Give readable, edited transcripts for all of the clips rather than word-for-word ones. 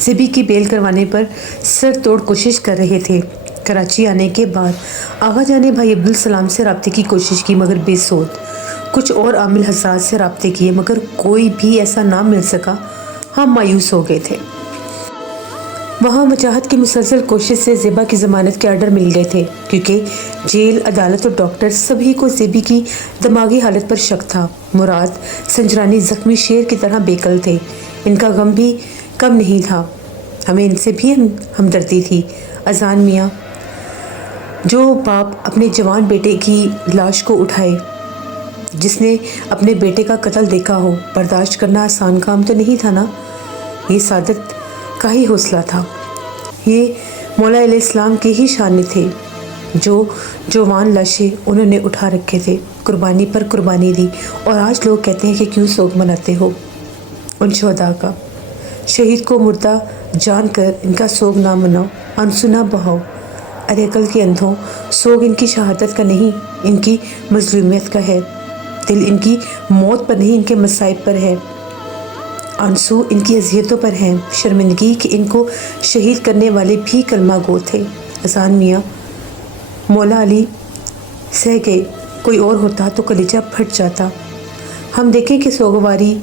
زیبی کی بیل کروانے پر سر توڑ کوشش کر رہے تھے۔ کراچی آنے کے بعد آغا جان نے بھائی عبدالسلام سے رابطے کی کوشش کی مگر بے سود۔ کچھ اور عامل حضرات سے رابطے کیے مگر کوئی بھی ایسا نہ مل سکا۔ ہم مایوس ہو گئے تھے۔ وہاں وجاہت کی مسلسل کوشش سے زیبا کی ضمانت کے آرڈر مل گئے تھے کیونکہ جیل، عدالت اور ڈاکٹر سبھی کو زیبی کی دماغی حالت پر شک تھا۔ مراد سنجرانی زخمی شیر کی طرح بیکل تھے۔ ان کا غم بھی کم نہیں تھا۔ ہمیں ان سے بھی ہمدردی تھی۔ اذان میاں، جو باپ اپنے جوان بیٹے کی لاش کو اٹھائے، جس نے اپنے بیٹے کا قتل دیکھا ہو، برداشت کرنا آسان کام تو نہیں تھا نا۔ یہ سعادت کا ہی حوصلہ تھا۔ یہ مولا علیہ السلام کے ہی شان تھے۔ جو جوان لاشیں انہوں نے اٹھا رکھے تھے، قربانی پر قربانی دی، اور آج لوگ کہتے ہیں کہ کیوں سوگ مناتے ہو ان شہداء کا۔ شہید کو مردہ جان کر ان کا سوگ نہ مناؤ، آنسو نہ بہاؤ۔ ارے عقل کے اندھوں، سوگ ان کی شہادت کا نہیں، ان کی مظلومیت کا ہے۔ دل ان کی موت پر نہیں، ان کے مصائب پر ہے۔ آنسو ان کی اذیتوں پر ہیں، شرمندگی کہ ان کو شہید کرنے والے بھی کلمہ گو تھے۔ اذان میاں، مولا علی سہ گئے، کوئی اور ہوتا تو کلیجہ پھٹ جاتا۔ ہم دیکھیں کہ سوگواری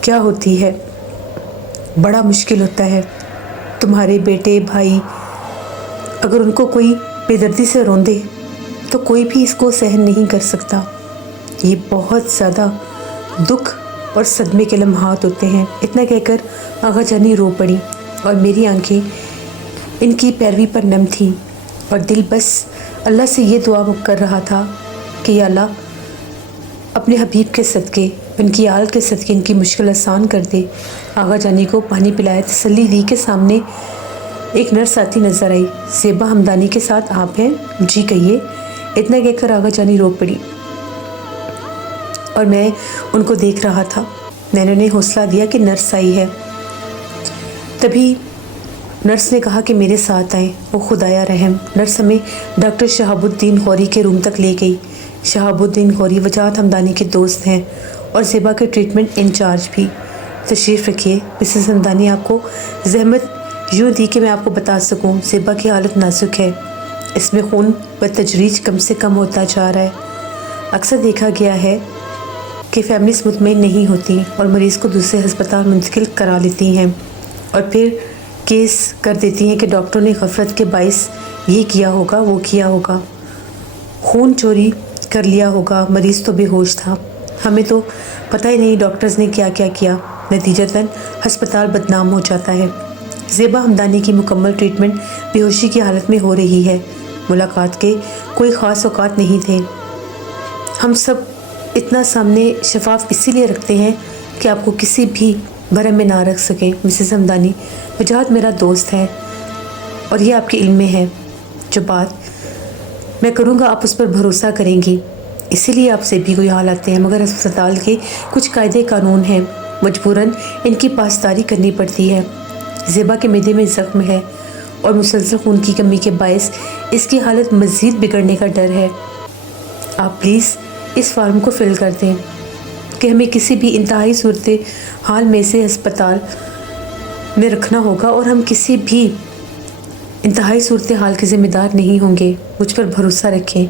کیا ہوتی ہے۔ بڑا مشکل ہوتا ہے۔ تمہارے بیٹے بھائی اگر ان کو کوئی بے دردی سے روندے تو کوئی بھی اس کو سہن نہیں کر سکتا۔ یہ بہت زیادہ دکھ اور صدمے کے لمحات ہوتے ہیں۔ اتنا کہہ کر آغا جانی رو پڑی اور میری آنکھیں ان کی پیروی پر نم تھیں اور دل بس اللہ سے یہ دعا کر رہا تھا کہ یا اللہ اپنے حبیب کے صدقے، ان کی آل کے صدقے ان کی مشکل آسان کر دے۔ آغا جانی کو پانی پلایا، تسلی دی کہ سامنے ایک نرس آتی نظر آئی۔ زیبا ہمدانی کے ساتھ آپ ہیں؟ جی کہیے۔ اتنا کہہ کر آغا جانی رو پڑی اور میں ان کو دیکھ رہا تھا۔ نینو نے حوصلہ دیا کہ نرس آئی ہے۔ تبھی نرس نے کہا کہ میرے ساتھ آئیں۔ وہ خدایا رحم، نرس ہمیں ڈاکٹر شہاب الدین غوری کے روم تک لے گئی۔ شہاب الدین غوری وجاہت ہمدانی کے دوست ہیں اور زیبا کے ٹریٹمنٹ انچارج بھی۔ تشریف رکھیے مسز ہمدانی، آپ کو زحمت یوں دی کہ میں آپ کو بتا سکوں زیبا کی حالت نازک ہے۔ اس میں خون بتدریج کم سے کم ہوتا جا رہا ہے۔ اکثر دیکھا گیا ہے کہ فیملیز مطمئن نہیں ہوتی اور مریض کو دوسرے ہسپتال منتقل کرا لیتی ہیں اور پھر کیس کر دیتی ہیں کہ ڈاکٹروں نے غفلت کے باعث یہ کیا ہوگا، وہ کیا ہوگا، خون چوری کر لیا ہوگا، مریض تو بے ہوش تھا۔ ہمیں تو پتہ ہی نہیں ڈاکٹرز نے کیا کیا کیا، نتیجتاً ہسپتال بدنام ہو جاتا ہے۔ زیبا ہمدانی کی مکمل ٹریٹمنٹ بے ہوشی کی حالت میں ہو رہی ہے۔ ملاقات کے کوئی خاص اوقات نہیں تھے۔ ہم سب اتنا سامنے شفاف اسی لیے رکھتے ہیں کہ آپ کو کسی بھی بھرم میں نہ رکھ سکیں۔ مسز ہمدانی، وجاہت میرا دوست ہے اور یہ آپ کے علم میں ہے۔ جو بات میں کروں گا آپ اس پر بھروسہ کریں گی، اسی لیے آپ سے بھی کوئی حال آتے ہیں، مگر ہسپتال کے کچھ قاعدے قانون ہیں، مجبوراً ان کی پاسداری کرنی پڑتی ہے۔ زیبا کے معدے میں زخم ہے اور مسلسل خون کی کمی کے باعث اس کی حالت مزید بگڑنے کا ڈر ہے۔ آپ پلیز اس فارم کو فل کر دیں کہ ہمیں کسی بھی انتہائی صورت حال میں سے ہسپتال میں رکھنا ہوگا اور ہم کسی بھی انتہائی صورتحال کے ذمہ دار نہیں ہوں گے۔ مجھ پر بھروسہ رکھیں،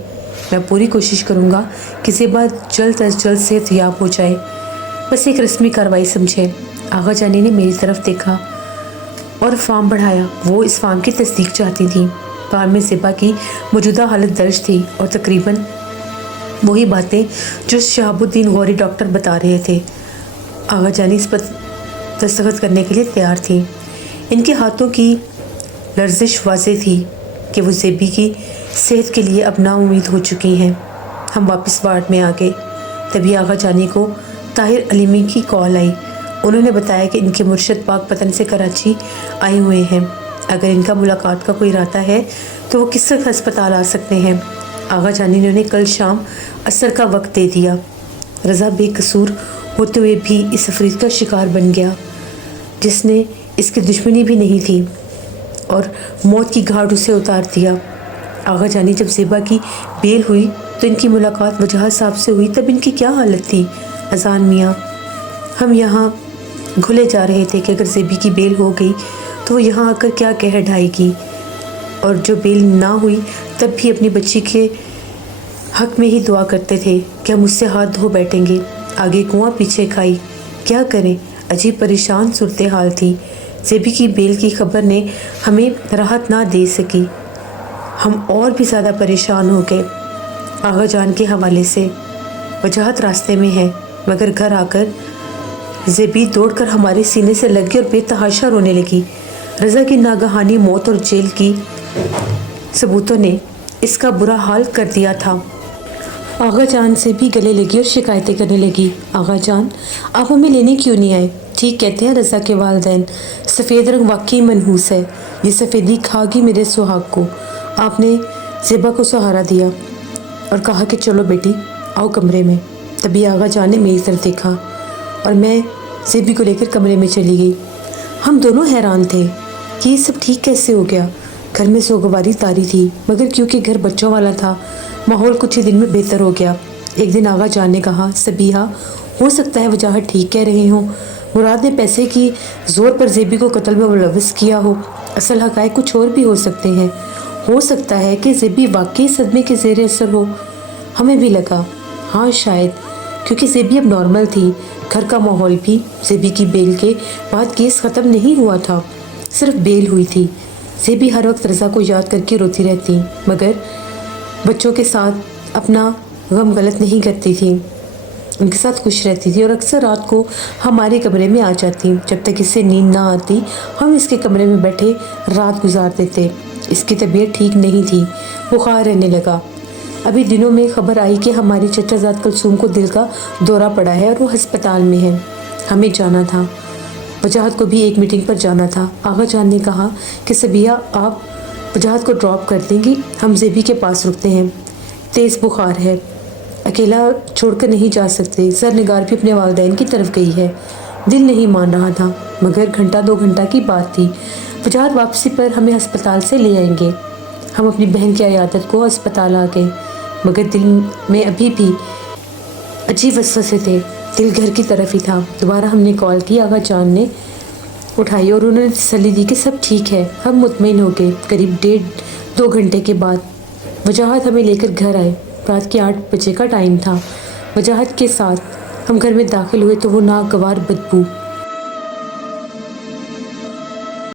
میں پوری کوشش کروں گا کہ زیبا جلد از جلد صحت یاب ہو جائے۔ بس ایک رسمی کارروائی سمجھیں۔ آغا جانی نے میری طرف دیکھا اور فارم بڑھایا۔ وہ اس فارم کی تصدیق چاہتی تھیں۔ فارم میں زیبا کی موجودہ حالت درج تھی اور تقریباً وہی باتیں جو شہاب الدین غوری ڈاکٹر بتا رہے تھے۔ آغا جانی اس پر دستخط کرنے کے لیے تیار تھی۔ ان کے ہاتھوں کی لرزش واضح تھی کہ وہ زیبی کی صحت کے لیے اب نا امید ہو چکی ہیں۔ ہم واپس وارڈ میں آ گئے۔ تبھی آغا جانی کو طاہر علیمی کی کال آئی۔ انہوں نے بتایا کہ ان کے مرشد پاک پتن سے کراچی آئے ہوئے ہیں۔ اگر ان کا ملاقات کا کوئی ارادہ ہے تو وہ کس وقت ہسپتال آ سکتے ہیں۔ آغا جانی نے انہیں کل شام عصر کا وقت دے دیا۔ رضا بے قصور ہوتے ہوئے بھی اس افرید کا شکار بن گیا جس نے اس کی دشمنی بھی نہیں تھی اور موت کی گھاٹ اسے اتار دیا۔ آغا جانی جب زیبا کی بیل ہوئی تو ان کی ملاقات وجاہت صاحب سے ہوئی، تب ان کی کیا حالت تھی؟ اذان میاں، ہم یہاں گھلے جا رہے تھے کہ اگر زیبی کی بیل ہو گئی تو وہ یہاں آ کر کیا کہہ ڈھائے گی، اور جو بیل نہ ہوئی تب بھی اپنی بچی کے حق میں ہی دعا کرتے تھے کہ ہم اس سے ہاتھ دھو بیٹھیں گے، آگے کنواں پیچھے کھائی، کیا کریں، عجیب پریشان صورتحال تھی۔ زیبی کی بیل کی خبر نے ہمیں راحت نہ دے سکی، ہم اور بھی زیادہ پریشان ہو گئے۔ آغا جان کے حوالے سے وجاہت راستے میں ہے، مگر گھر آ کر زیبی دوڑ کر ہمارے سینے سے لگ گئی اور بے تحاشا رونے لگی۔ رضا کی ناگہانی موت اور جیل کی ثبوتوں نے اس کا برا حال کر دیا تھا۔ آغا جان سے بھی گلے لگی اور شکایتیں کرنے لگی۔ آغا جان، آپ ہمیں لینے کیوں نہیں آئے؟ ٹھیک کہتے ہیں رضا کے والدین، سفید رنگ واقعی منحوس ہے، یہ سفیدی کھا گئی میرے سہاگ کو۔ آپ نے زیبا کو سہارا دیا اور کہا کہ چلو بیٹی آؤ کمرے میں۔ تبھی آغا جان نے میری طرف دیکھا اور میں زیبی کو لے کر کمرے میں چلی گئی۔ ہم دونوں حیران تھے کہ یہ سب ٹھیک کیسے ہو گیا۔ گھر میں سوگواری طاری تھی، مگر کیونکہ گھر بچوں والا تھا ماحول کچھ ہی دن میں بہتر ہو گیا۔ ایک دن آغا جان نے کہا، سبیحہ، ہو سکتا ہے وجاہت ٹھیک کہہ رہے ہوں، مراد نے پیسے کی زور پر زیبی کو قتل میں ملوث کیا ہو، اصل حقائق کچھ اور بھی ہو سکتے ہیں، ہو سکتا ہے کہ زیبی واقعی صدمے کے زیر اثر ہو۔ ہمیں بھی لگا ہاں شاید، کیونکہ زیبی اب نارمل تھی، گھر کا ماحول بھی۔ زیبی کی بیل کے بعد کیس ختم نہیں ہوا تھا، صرف بیل ہوئی تھی۔ زیبی ہر وقت رضا کو یاد کر کے روتی رہتی، مگر بچوں کے ساتھ اپنا غم غلط نہیں کرتی تھی، ان کے ساتھ خوش رہتی تھی اور اکثر رات کو ہمارے کمرے میں آ جاتی۔ جب تک اسے نیند نہ آتی ہم اس کے کمرے میں بیٹھے رات گزار دیتے۔ اس کی طبیعت ٹھیک نہیں تھی، بخار رہنے لگا۔ ابھی دنوں میں خبر آئی کہ ہماری چچا زاد کلثوم کو دل کا دورہ پڑا ہے اور وہ ہسپتال میں ہے۔ ہمیں جانا تھا، وجاہت کو بھی ایک میٹنگ پر جانا تھا۔ آغا جان نے کہا کہ سبیہ آپ وجاہت کو ڈراپ کر دیں گی، ہم زیبی کے پاس رکتے ہیں، تیز بخار ہے، اکیلا چھوڑ کر نہیں جا سکتے۔ زرنگار بھی اپنے والدین کی طرف گئی ہے۔ دل نہیں مان رہا تھا، مگر گھنٹہ 2 گھنٹہ کی بات تھی، وجاہت واپسی پر ہمیں ہسپتال سے لے آئیں گے۔ ہم اپنی بہن کی عیادت کو ہسپتال آ گئے، مگر دل میں ابھی بھی عجیب وسوسے تھے، دل گھر کی طرف ہی تھا۔ دوبارہ ہم نے کال کی، آغا جان نے اٹھائی اور انہوں نے تسلی دی کہ سب ٹھیک ہے۔ ہم مطمئن ہو گئے۔ قریب 1.5-2 گھنٹے کے بعد وجاہت ہمیں لے کر گھر آئے۔ رات کے 8 بجے کا ٹائم تھا۔ وجاہت کے ساتھ ہم گھر میں داخل ہوئے تو وہ ناگوار بدبو